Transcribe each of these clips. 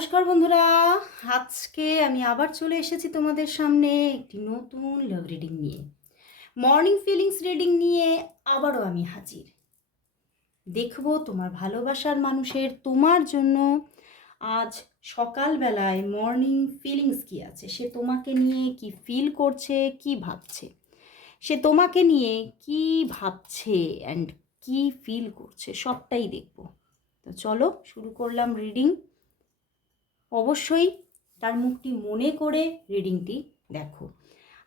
নমস্কার বন্ধুরা, আজকে আমি আবার চলে এসেছি তোমাদের সামনে একটি নতুন লাভ রিডিং নিয়ে। মর্নিং ফিলিংস রিডিং নিয়ে আবারও আমি হাজির। দেখবো তোমার ভালোবাসার মানুষের তোমার জন্য আজ সকালবেলায় মর্নিং ফিলিংস কি আছে, সে তোমাকে নিয়ে কি ফিল করছে, কি ভাবছে, সে তোমাকে নিয়ে কি ভাবছে অ্যান্ড কি ফিল করছে, সবটাই দেখবো। তো চলো শুরু করলাম রিডিং। অবশ্যই তার মুখটি মনে করে রিডিংটি দেখো।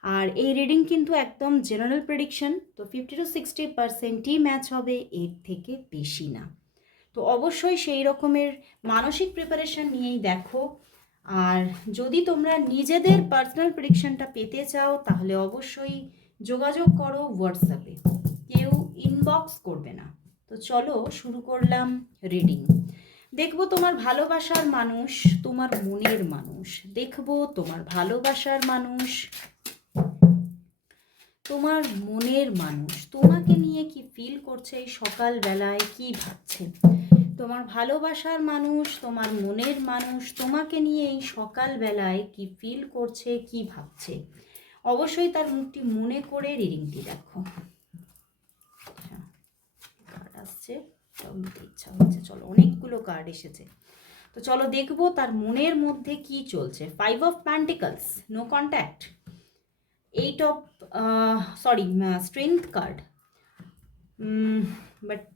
আর এই রিডিং কিন্তু একদম জেনারেল প্রেডিকশন, তো 50 to 60%ই ম্যাচ হবে, এর থেকে বেশি না। তো অবশ্যই সেই রকমের মানসিক প্রিপারেশন নিয়েই দেখো। আর যদি তোমরা নিজেদের পার্সোনাল প্রেডিকশনটা পেতে চাও তাহলে অবশ্যই যোগাযোগ করো হোয়াটসঅ্যাপে, কেউ ইনবক্স করবে না। তো চলো শুরু করলাম রিডিং। দেখবো তোমার ভালোবাসার মানুষ, তোমার মনের মানুষ, দেখবো তোমার ভালোবাসার মানুষ, তোমার মনের মানুষ তোমাকে নিয়ে কি ফিল করছে, এই সকালবেলায় কি ভাবছে। তোমার ভালোবাসার মানুষ, তোমার মনের মানুষ তোমাকে নিয়ে এই সকালবেলায় কি ফিল করছে, কি ভাবছে। অবশ্যই তার মুখটি মনে করে রিডিংটি দেখো। কার্ড আসছে, ইচ্ছা হচ্ছে, চলো অনেকগুলো কার্ড এসেছে। তো চলো দেখবো তার মনের মধ্যে কি চলছে। 5 of Pentacles, no contact. 8 of strength card, but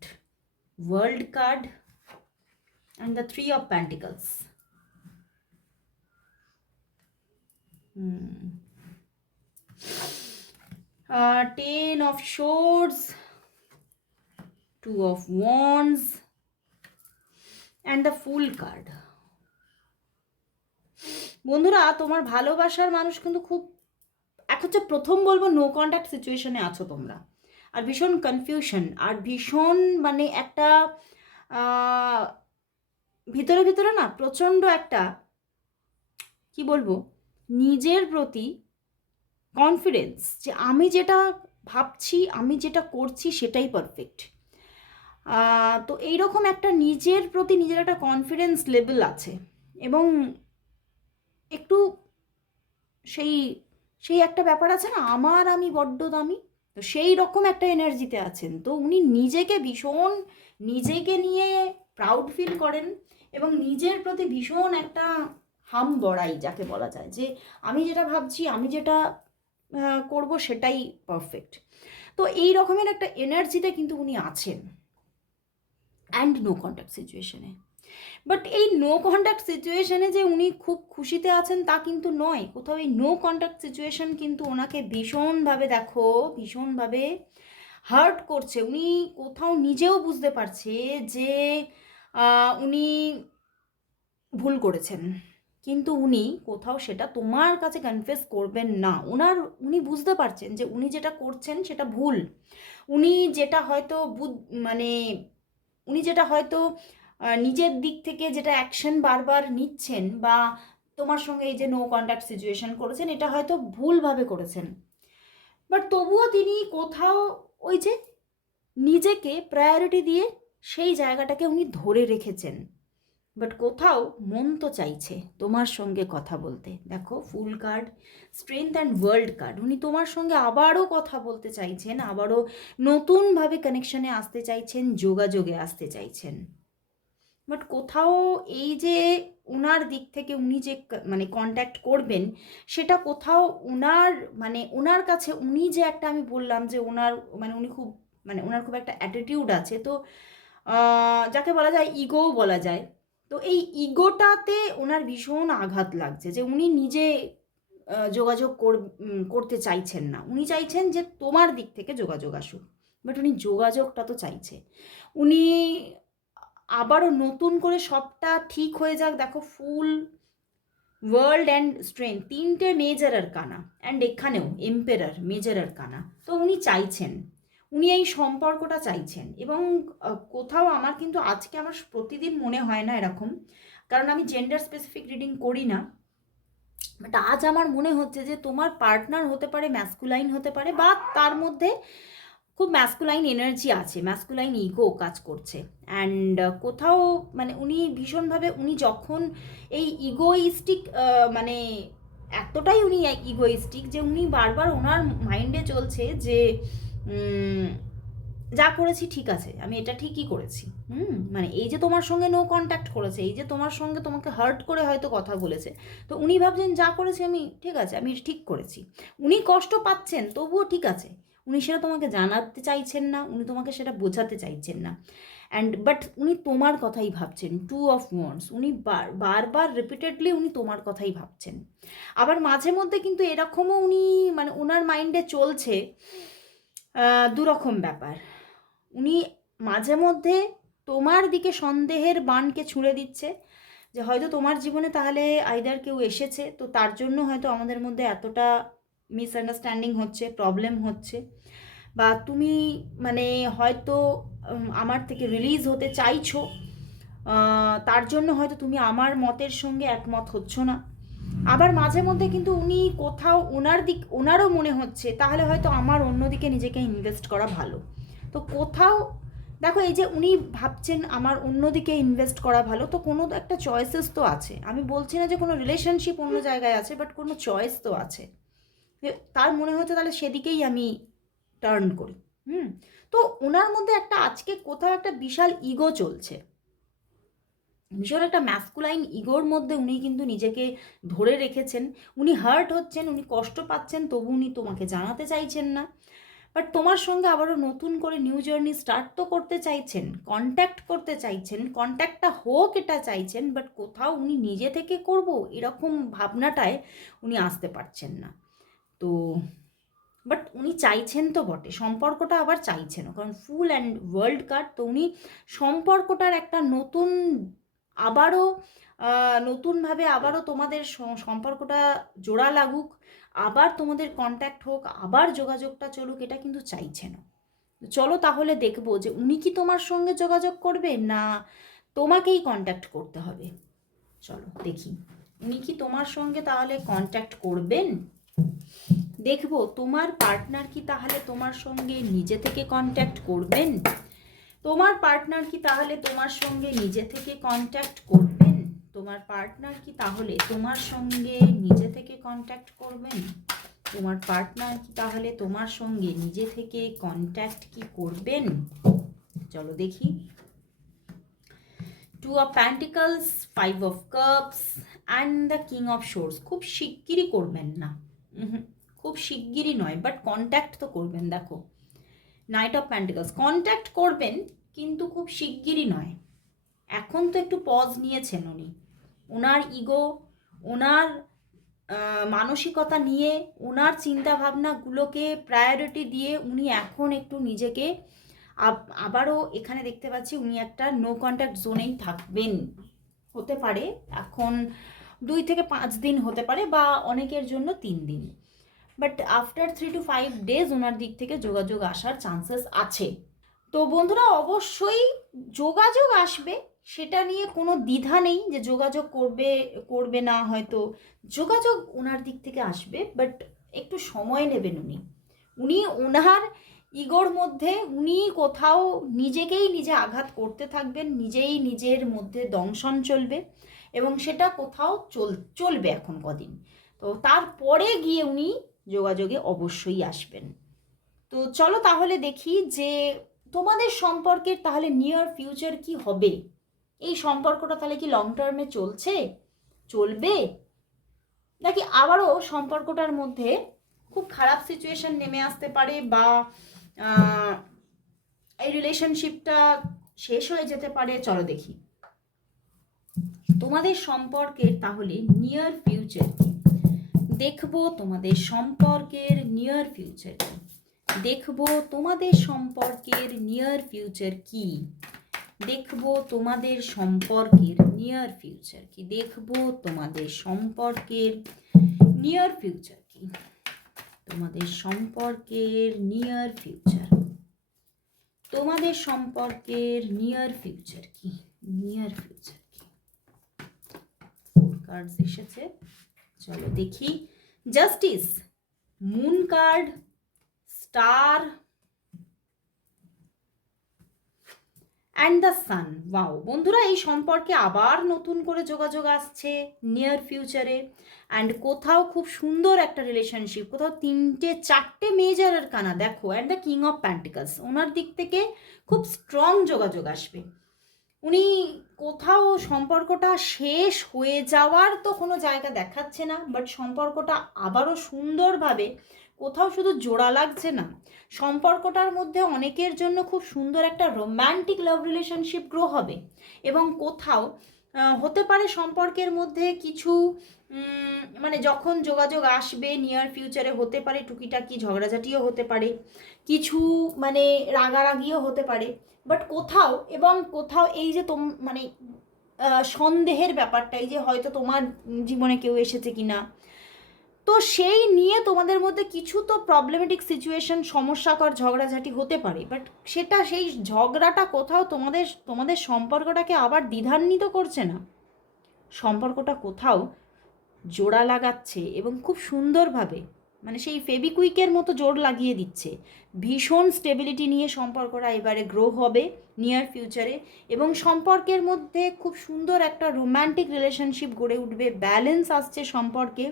world card and the 3 of Pentacles। 10 of Swords, 2 of Wands and the fool card. বন্ধুরা, তোমার ভালোবাসার মানুষ কিন্তু খুব, এক হচ্ছে প্রথম বলবো নো কন্ট্যাক্ট সিচুয়েশনে আছো তোমরা, আর ভীষণ কনফিউশন, আর ভীষণ মানে একটা ভিতরে ভিতরে না প্রচণ্ড একটা কি বলবো নিজের প্রতি কনফিডেন্স, যে আমি যেটা ভাবছি, আমি যেটা করছি সেটাই পারফেক্ট। তো এইরকম একটা নিজের প্রতি নিজের একটা কনফিডেন্স লেভেল আছে, এবং একটু সেই সেই একটা ব্যাপার আছে না, আমি বড্ড দামি, তো সেই রকম একটা এনার্জিতে আছেন। তো উনি নিজেকে ভীষণ, নিজেকে নিয়ে প্রাউড ফিল করেন, এবং নিজের প্রতি ভীষণ একটা হাম বড়াই যাকে বলা যায়, যে আমি যেটা ভাবছি, আমি যেটা করব সেটাই পারফেক্ট। তো এই রকমের একটা এনার্জিতে কিন্তু উনি আছেন, অ্যান্ড নো কন্ট্যাক্ট সিচুয়েশনে। বাট এই নো কন্ট্যাক্ট সিচুয়েশনে যে উনি খুব খুশিতে আছেন তা কিন্তু নয়। কোথাও এই নো কন্ট্যাক্ট সিচুয়েশন কিন্তু ওনাকে ভীষণভাবে দেখো, ভীষণভাবে হার্ট করছে। উনি কোথাও নিজেও বুঝতে পারছে যে উনি ভুল করেছেন, কিন্তু উনি কোথাও সেটা তোমার কাছে কনফেস করবেন না। উনি বুঝতে পারছেন যে উনি যেটা করছেন সেটা ভুল। উনি যেটা হয়তো মানে উনি যেটা হয়তো নিজের দিক থেকে যেটা অ্যাকশন বারবার নিচ্ছেন, বা তোমার সঙ্গে এই যে নো কন্ট্যাক্ট সিচুয়েশন করেছেন, এটা হয়তো ভুলভাবে করেছেন। বাট তবুও তিনি কোথাও ওই যে নিজেকে প্রায়োরিটি দিয়ে সেই জায়গাটাকে উনি ধরে রেখেছেন। বাট কোথাও মন তো চাইছে তোমার সঙ্গে কথা বলতে। দেখো fool card, strength and world card. উনি তোমার সঙ্গে আবারও কথা বলতে চাইছেন, আবারও নতুনভাবে কানেকশনে আসতে চাইছেন, যোগাযোগে আসতে চাইছেন। বাট কোথাও এই যে ওনার দিক থেকে উনি যে মানে কন্ট্যাক্ট করবেন, সেটা কোথাও ওনার কাছে উনি যে একটা, আমি বললাম যে উনি খুব ওনার খুব একটা অ্যাটিটিউড আছে, তো যাকে বলা যায় ইগোও বলা যায়। তো এই ইগোটাতে ওনার ভীষণ আঘাত লাগছে, যে উনি নিজে যোগাযোগ করতে চাইছেন না। উনি চাইছেন যে তোমার দিক থেকে যোগাযোগ আসুক, বাট উনি যোগাযোগটা তো চাইছে। উনি আবারও নতুন করে সবটা ঠিক হয়ে যাক। দেখো ফুল, ওয়ার্ল্ড অ্যান্ড স্ট্রেংথ, 3টে মেজর আরকানা, অ্যান্ড এখানেও এম্পেরার মেজর আরকানা। তো উনি চাইছেন, উনি এই সম্পর্কটা চাইছেন। এবং কোথাও আমার কিন্তু আজকে আমার প্রতিদিন মনে হয় না এরকম, কারণ আমি জেন্ডার স্পেসিফিক রিডিং করি না, বাট আজ আমার মনে হচ্ছে যে তোমার পার্টনার হতে পারে ম্যাসকুলাইন হতে পারে, বা তার মধ্যে খুব ম্যাস্কুলাইন এনার্জি আছে, ম্যাস্কুলাইন ইগো কাজ করছে। অ্যান্ড কোথাও মানে উনি ভীষণভাবে, উনি যখন এই ইগোইস্টিক, মানে এতটাই উনি ইগোইস্টিক যে উনি বারবার ওনার মাইন্ডে চলছে যে যা করেছি ঠিক আছে, আমি এটা ঠিকই করেছি। মানে এই যে তোমার সঙ্গে নো কন্ট্যাক্ট করেছে, এই যে তোমার সঙ্গে তোমাকে হার্ট করে হয়তো কথা বলেছে, তো উনি ভাবছেন যা করেছি আমি ঠিক আছে, আমি ঠিক করেছি। উনি কষ্ট পাচ্ছেন তবুও ঠিক আছে, উনি সেটা তোমাকে জানাতে চাইছেন না, উনি তোমাকে সেটা বোঝাতে চাইছেন না। অ্যান্ড বাট উনি তোমার কথাই ভাবছেন, 2 of Wands, উনি বারবার রিপিটেডলি উনি তোমার কথাই ভাবছেন। আবার মাঝে মধ্যে কিন্তু এরকমও উনি মানে ওনার মাইন্ডে চলছে দুরকম ব্যাপার। উনি মাঝে মধ্যে তোমার দিকে সন্দেহের বাণকে ছুঁড়ে দিচ্ছে, যে হয়তো তোমার জীবনে তাহলে আইদার কেউ এসেছে, তো তার জন্য হয়তো আমাদের মধ্যে এতটা মিসআন্ডারস্ট্যান্ডিং হচ্ছে, প্রবলেম হচ্ছে, বা তুমি মানে হয়তো আমার থেকে রিলিজ হতে চাইছো, তার জন্য হয়তো তুমি আমার মতের সঙ্গে একমত হচ্ছ না। আবার মাঝে মধ্যে কিন্তু উনি কোথাও ওনারও মনে হচ্ছে তাহলে হয়তো আমার অন্যদিকে নিজেকে ইনভেস্ট করা ভালো। তো কোথাও দেখো, এই যে উনি ভাবছেন আমার অন্যদিকে ইনভেস্ট করা ভালো, তো কোনো একটা চয়েসেস তো আছে। আমি বলছি না যে কোনো রিলেশনশিপ অন্য জায়গায় আছে, বাট কোনো চয়েস তো আছে। তার মনে হচ্ছে তাহলে সেদিকেই আমি টার্ন করি। তো ওনার মধ্যে একটা আজকে কোথাও একটা বিশাল ইগো চলছে, ভীষণ একটা ম্যাস্কুলাইন ইগোর মধ্যে উনি কিন্তু নিজেকে ধরে রেখেছেন। উনি হার্ট হচ্ছেন, উনি কষ্ট পাচ্ছেন, তবু উনি তোমাকে জানাতে চাইছেন না। বাট তোমার সঙ্গে আবারও নতুন করে নিউ জার্নি স্টার্ট তো করতে চাইছেন, কন্ট্যাক্ট করতে চাইছেন, কন্ট্যাক্টটা হোক এটা চাইছেন, বাট কোথাও উনি নিজে থেকে করব এরকম ভাবনাটায় উনি আসতে পারছেন না। তো বাট উনি চাইছেন তো বটে, সম্পর্কটা আবার চাইছেনও, কারণ ফুল অ্যান্ড ওয়ার্ল্ড কার্ড। তো উনি সম্পর্কটার একটা নতুন আবারও নতুনভাবে আবারও তোমাদের সম্পর্কটা জোড়া লাগুক, আবার তোমাদের কন্ট্যাক্ট হোক, আবার যোগাযোগটা চলুক, এটা কিন্তু চাইছেন। চলো তাহলে দেখবো যে উনি কি তোমার সঙ্গে যোগাযোগ করবে, না তোমাকেই কন্ট্যাক্ট করতে হবে। চলো দেখি উনি কি তোমার সঙ্গে তাহলে কন্ট্যাক্ট করবেন। দেখবো তোমার পার্টনার কি তাহলে তোমার সঙ্গে নিজে থেকে কন্ট্যাক্ট করবেন, তোমার পার্টনার কি তাহলে তোমার সঙ্গে নিজে থেকে কন্ট্যাক্ট করবেন, তোমার পার্টনার কি তাহলে তোমার সঙ্গে নিজে থেকে কন্ট্যাক্ট করবেন, তোমার পার্টনার কি তাহলে তোমার সঙ্গে নিজে থেকে কন্ট্যাক্ট কি করবেন। চলো দেখি। 2 of Pentacles, 5 of Cups and the king of swords. খুব শিগগিরই করবেন না, খুব শিগগিরই নয়, বাট কন্ট্যাক্ট তো করবেন। দেখো নাইট অফ প্যান্টিকলস, কন্ট্যাক্ট করবেন কিন্তু খুব শিগগিরই নয়। এখন তো একটু পজ নিয়েছেন উনি, ওনার ইগো, ওনার মানসিকতা নিয়ে, ওনার চিন্তাভাবনাগুলোকে প্রায়োরিটি দিয়ে উনি এখন একটু নিজেকে আবারও এখানে দেখতে পাচ্ছি উনি একটা নো কন্ট্যাক্ট জোনেই থাকবেন। হতে পারে এখন 2 থেকে 5 দিন হতে পারে, বা অনেকের জন্য 3 দিন, বাট আফটার 3 to 5 days ওনার দিক থেকে যোগাযোগ আসার চান্সেস আছে। তো বন্ধুরা অবশ্যই যোগাযোগ আসবে, সেটা নিয়ে কোনো দ্বিধা নেই যে যোগাযোগ করবে না, হয়তো যোগাযোগ ওনার দিক থেকে আসবে, বাট একটু সময় নেবেন উনি ওনার ইগোর মধ্যে উনি কোথাও নিজেকেই নিজে আঘাত করতে থাকবেন, নিজেই নিজের মধ্যে দংশন চলবে, এবং সেটা কোথাও চলবে এখন কদিন। তো তারপরে গিয়ে উনি যোগাযোগে অবশ্যই আসবেন। তো চলো তাহলে দেখি যে তোমাদের সম্পর্কের তাহলে নিয়ার ফিউচার কি হবে। এই সম্পর্কটা তাহলে কি লং টার্মে চলবে, নাকি আবারও সম্পর্কটার মধ্যে খুব খারাপ সিচুয়েশন নেমে আসতে পারে, বা এই রিলেশনশিপটা শেষ হয়ে যেতে পারে। চলো দেখি তোমাদের সম্পর্কের তাহলে নিয়ার ফিউচার কি, দেখবো তোমাদের সম্পর্কের নিয়ার ফিউচার কি, দেখবো তোমাদের সম্পর্কের নিয়ার ফিউচার কি, দেখবো তোমাদের সম্পর্কের নিয়ার ফিউচার কি, দেখবো তোমাদের সম্পর্কের নিয়ার ফিউচার কি, তোমাদের সম্পর্কের নিয়ার ফিউচার, তোমাদের সম্পর্কের নিয়ার ফিউচার কি, নিয়ার ফিউচার কি। 4 কার্ডস এসেছে, চলো দেখি। Justice, moon card, star, and the sun. Wow বন্ধুরা, এই সম্পর্কে আবার নতুন করে যোগাযোগ আসছে নিয়ার ফিউচারে। অ্যান্ড কোথাও খুব সুন্দর একটা রিলেশনশিপ, কোথাও 3-4টে মেজর আরকানা দেখো, and the king of pentacles, ওনার দিক থেকে খুব স্ট্রং যোগাযোগ আসবে। উনি কোথাও সম্পর্কটা শেষ হয়ে যাওয়ার তো কোনো জায়গা দেখাচ্ছে না, বাট সম্পর্কটা আবারও সুন্দরভাবে, কোথাও শুধু জোড়া লাগছে না, সম্পর্কটার মধ্যে অনেকের জন্য খুব সুন্দর একটা রোম্যান্টিক লাভ রিলেশনশিপ গ্রো হবে। এবং কোথাও হতে পারে সম্পর্কের মধ্যে কিছু মানে যখন যোগাযোগ আসবে নিয়ার ফিউচারে, হতে পারে টুকিটাকি ঝগড়াঝাটিও হতে পারে, কিছু মানে রাগারাগিও হতে পারে, বাট কোথাও এবং কোথাও এই যে মানে সন্দেহের ব্যাপারটা, এই যে হয়তো তোমার জীবনে কেউ এসেছে কি না, তো সেই নিয়ে তোমাদের মধ্যে কিছু তো প্রবলেমেটিক সিচুয়েশন, সমস্যাকর ঝগড়াঝাটি হতে পারে, বাট সেটা সেই ঝগড়াটা কোথাও তোমাদের সম্পর্কটাকে আবার দ্বিধান্বিত করছে না, সম্পর্কটা কোথাও জোড়া লাগাচ্ছে এবং খুব সুন্দরভাবে, মানে সেই ফেবিকুইকের মতো জোর লাগিয়ে দিচ্ছে। ভীষণ স্টেবিলিটি নিয়ে সম্পর্কটা এবারে গ্রো হবে নিয়ার ফিউচারে, এবং সম্পর্কের মধ্যে খুব সুন্দর একটা রোম্যান্টিক রিলেশনশিপ গড়ে উঠবে, ব্যালেন্স আসছে সম্পর্কে।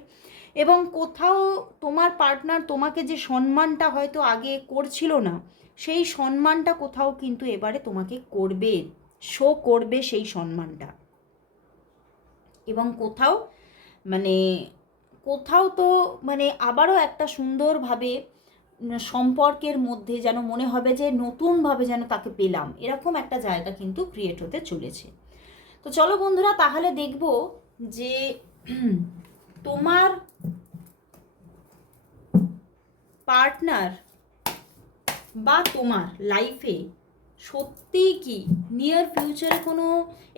এবং কোথাও তোমার পার্টনার তোমাকে যে সম্মানটা হয়তো আগে করছিল না, সেই সম্মানটা কোথাও কিন্তু এবারে তোমাকে করবে, শো করবে সেই সম্মানটা। এবং কোথাও মানে কোথাও তো মানে আবারও একটা সুন্দরভাবে সম্পর্কের মধ্যে যেন মনে হবে যে নতুনভাবে যেন তাকে পেলাম, এরকম একটা জায়গা কিন্তু ক্রিয়েট হতে চলেছে। তো চলো বন্ধুরা, তাহলে দেখব যে তোমার পার্টনার বা তোমার লাইফে সত্যিই কি নিয়ার ফিউচারে কোনো,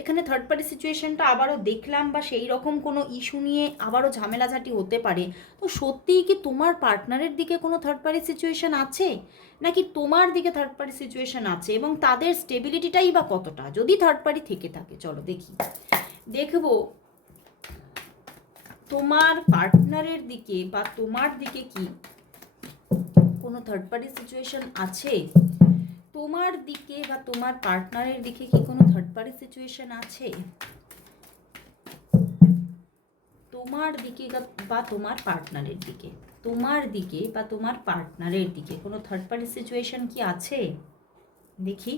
এখানে থার্ড পার্টি সিচুয়েশনটা আবারও দেখলাম, বা সেই রকম কোনো ইস্যু নিয়ে আবারও ঝামেলাঝাটি হতে পারে, তো সত্যিই কি তোমার পার্টনারের দিকে কোনো থার্ড পার্টি সিচুয়েশন আছে, নাকি তোমার দিকে থার্ড পার্টি সিচুয়েশন আছে, এবং তাদের স্টেবিলিটিটাই বা কতটা, যদি থার্ড পার্টি থেকে থাকে। চলো দেখবো তোমার পার্টনারের দিকে বা তোমার দিকে কি কোনো থার্ড পার্টি সিচুয়েশন আছে, তোমার দিকে বা তোমার পার্টনারের দিকে কি কোনো থার্ড পার্টি সিচুয়েশন আছে, তোমার দিকে বা তোমার পার্টনারের দিকে, তোমার দিকে বা তোমার পার্টনারের দিকে কোনো থার্ড পার্টি সিচুয়েশন কি আছে দেখি।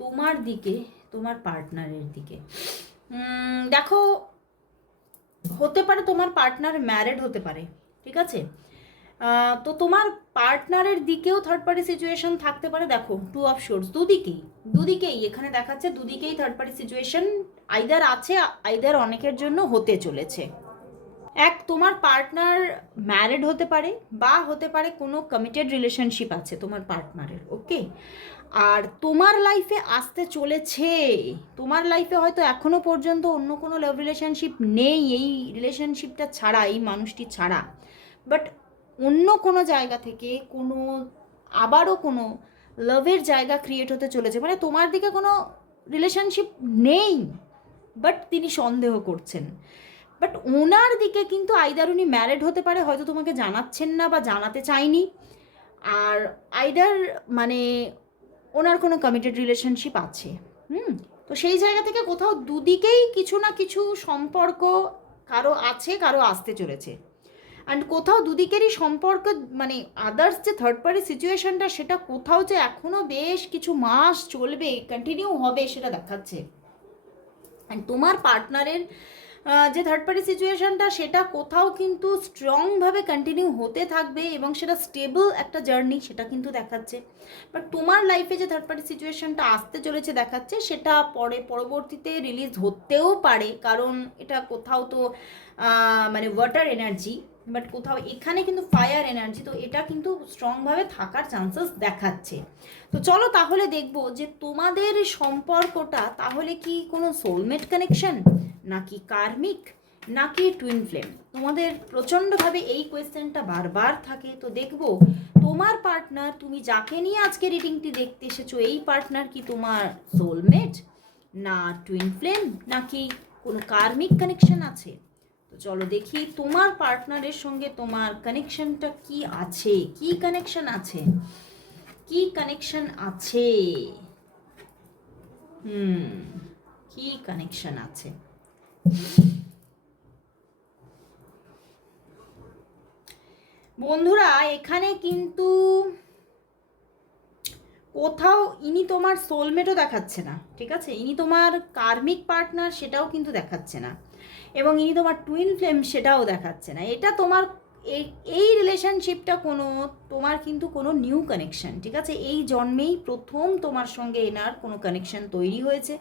তোমার দিকে, তোমার পার্টনারের দিকে দেখো, হতে পারে তোমার পার্টনার ম্যারিড হতে পারে, ঠিক আছে, তো তোমার পার্টনারের দিকেও থার্ড পার্টি সিচুয়েশন থাকতে পারে। দেখো 2 অফ সোর্স, দুদিকেই এখানে দেখাচ্ছে, দুদিকেই থার্ড পার্টি সিচুয়েশন আইদার আছে, আইদার অনেকের জন্য হতে চলেছে। এক, তোমার পার্টনার ম্যারিড হতে পারে, বা হতে পারে কোনো কমিটেড রিলেশনশিপ আছে তোমার পার্টনারের, ওকে। আর তোমার লাইফে আসতে চলেছে, তোমার লাইফে হয়তো এখনো পর্যন্ত অন্য কোনো লাভ রিলেশনশিপ নেই এই রিলেশনশিপটা ছাড়া, এই মানুষটি ছাড়া, বাট অন্য কোনো জায়গা থেকে কোনো আবারও কোনো লাভের জায়গা ক্রিয়েট হতে চলেছে, মানে তোমার দিকে কোনো রিলেশনশিপ নেই, বাট তিনি সন্দেহ করছেন, বাট ওনার দিকে কিন্তু আইদার উনি ম্যারিড হতে পারে, হয়তো তোমাকে জানাচ্ছেন না বা জানাতে চাইনি, আর আইদার মানে ওনার কোনো কমিটেড রিলেশনশিপ আছে। তো সেই জায়গা থেকে কোথাও দুদিকেই কিছু না কিছু সম্পর্ক কারো আছে, কারো আসতে চলেছে। অ্যান্ড কোথাও দুদিকেরই সম্পর্ক, মানে আদার্স যে থার্ড পার্টি সিচুয়েশনটা, সেটা কোথাও যে এখনও বেশ কিছু মাস চলবে, কন্টিনিউ হবে, সেটা দেখাচ্ছে। অ্যান্ড তোমার পার্টনারের যে থার্ড পার্টি সিচুয়েশনটা, সেটা কোথাও কিন্তু স্ট্রংভাবে কন্টিনিউ হতে থাকবে, এবং সেটা স্টেবল একটা জার্নি, সেটা কিন্তু দেখাচ্ছে। বাট তোমার লাইফে যে থার্ড পার্টি সিচুয়েশনটা আসতে চলেছে দেখাচ্ছে, সেটা পরবর্তীতে রিলিজ হতেও পারে, কারণ এটা কোথাও তো মানে ওয়াটার এনার্জি, বাট কোথাও এখানে কিন্তু ফায়ার এনার্জি, তো এটা কিন্তু স্ট্রংভাবে থাকার চান্সেস দেখাচ্ছে। তো চলো তাহলে দেখবো যে তোমাদের সম্পর্কটা তাহলে কি কোনো সোলমেট কানেকশন, নাকি কার্মিক, নাকি টুইন ফ্লেম। তোমাদের প্রচণ্ডভাবে এই কোয়েশ্চেনটা বারবার থাকে। তো দেখবো তোমার পার্টনার, তুমি যাকে নিয়ে আজকে রিডিংটি দেখতে এসেছো, এই পার্টনার কি তোমার সোলমেট, না টুইন ফ্লেম, নাকি কোনো কার্মিক কানেকশন আছে। তো চলো দেখি তোমার পার্টনারের সঙ্গে তোমার কানেকশনটা কি আছে, কি কানেকশন আছে, কি কানেকশন আছে। কি কানেকশন আছে? বন্ধুরা এখানে কিন্তু কোথাও ইনি তোমার সোলমেটও দেখাচ্ছে না, ঠিক আছে? ইনি তোমার কার্মিক পার্টনার সেটাও কিন্তু দেখাচ্ছে না, এবং ইনি তোমার টুইন ফ্লেম সেটাও দেখাচ্ছে না। এটা তোমার এই রিলেশনশিপটা তোমার কিন্তু কোনো নিউ কানেকশন, ঠিক আছে? এই জন্মেই প্রথম তোমার সঙ্গে এনার কোনো কানেকশন তৈরি হয়েছে,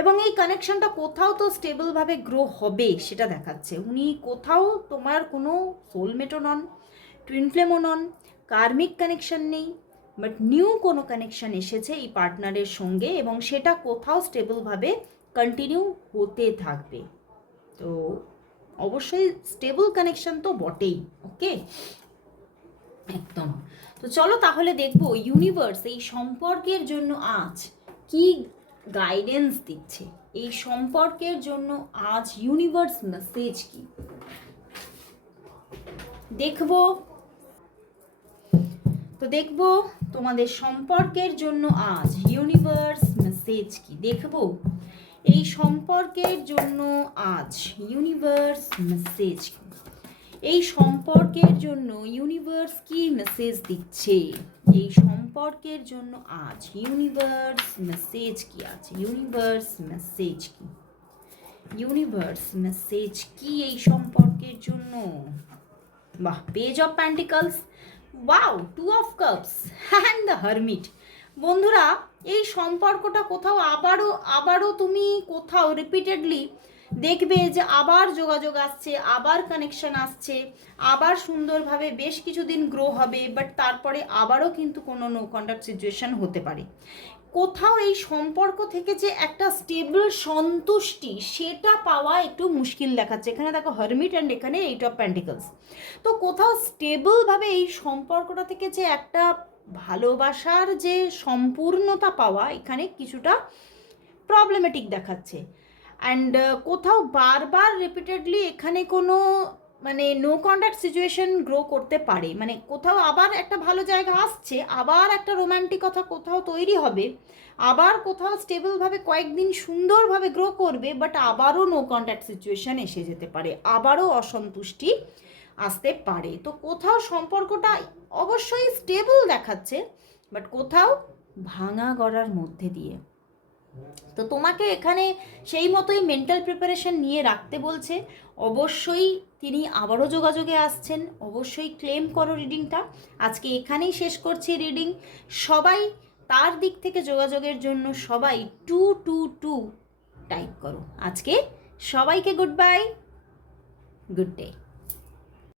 এবং এই কানেকশনটা কোথাও তো স্টেবলভাবে গ্রো হবে সেটা দেখাচ্ছে। উনি কোথাও তোমার কোনো সোলমেটও নন, টুইন ফ্লেমও নন, কার্মিক কানেকশন নেই, বাট নিউ কোনো কানেকশন এসেছে এই পার্টনারের সঙ্গে, এবং সেটা কোথাও স্টেবলভাবে কন্টিনিউ হতে থাকবে। তো অবশ্যই স্টেবল কানেকশন তো বটেই। ওকে, একদম। তো চলো তাহলে দেখবো ইউনিভার্স এই সম্পর্কের জন্য আজ কি গাইডেন্স দিচ্ছে, এই সম্পর্কের জন্য আজ ইউনিভার্স মেসেজ কি দেখবো। তো দেখবো তোমাদের সম্পর্কের জন্য আজ ইউনিভার্স মেসেজ কি দেখবো। এই সম্পর্কের জন্য আজ ইউনিভার্স মেসেজ কি, এই সম্পর্কের জন্য ইউনিভার্স কি মেসেজ দিচ্ছে, এই সম্পর্কের জন্য আজ ইউনিভার্স মেসেজ কি আছে, ইউনিভার্স মেসেজ কি, ইউনিভার্স মেসেজ কি এই সম্পর্কের জন্য। বাহ, page of pentacles, wow, two of cups and the hermit. বন্ধুরা এই সম্পর্কটা কোথাও আবারও তুমি কোথাও রিপিটেডলি দেখবে যে আবার যোগাযোগ আসছে, আবার কানেকশন আসছে, আবার সুন্দরভাবে বেশ কিছুদিন গ্রো হবে, বাট তারপরে আবারও কিন্তু কোনো নো কন্ট্যাক্ট সিচুয়েশন হতে পারে। কোথাও এই সম্পর্ক থেকে যে একটা স্টেবল সন্তুষ্টি সেটা পাওয়া একটু মুশকিল দেখাচ্ছে। এখানে দেখো হারমিট অ্যান্ড এখানে এইট অফ প্যান্টিকলস। তো কোথাও স্টেবলভাবে এই সম্পর্কটা থেকে যে একটা ভালোবাসার যে সম্পূর্ণতা পাওয়া এখানে কিছুটা প্রবলেমেটিক দেখাচ্ছে। অ্যান্ড কোথাও বারবার রিপিটেডলি এখানে কোনো মানে নো কন্ট্যাক্ট সিচুয়েশন গ্রো করতে পারে, মানে কোথাও আবার একটা ভালো জায়গা আসছে, আবার একটা রোম্যান্টিকতা কোথাও তৈরি হবে, আবার কোথাও স্টেবলভাবে কয়েকদিন সুন্দরভাবে গ্রো করবে, বাট আবারও নো কন্ট্যাক্ট সিচুয়েশন এসে যেতে পারে, আবারও অসন্তুষ্টি আসতে পারে। তো কোথাও সম্পর্কটা অবশ্যই স্টেবল দেখাচ্ছে, বাট কোথাও ভাঙা গড়ার মধ্যে দিয়ে। তো তোমাকে এখানে সেই মতোই মেন্টাল প্রিপারেশন নিয়ে রাখতে বলছে। অবশ্যই তিনি আবারও যোগাযোগে আসছেন, অবশ্যই ক্লেম করো রিডিংটা। আজকে এখানেই শেষ করছি রিডিং। সবাই তার দিক থেকে যোগাযোগের জন্য সবাই 222 টাইপ করো। আজকে সবাইকে গুড বাই, গুড ডে।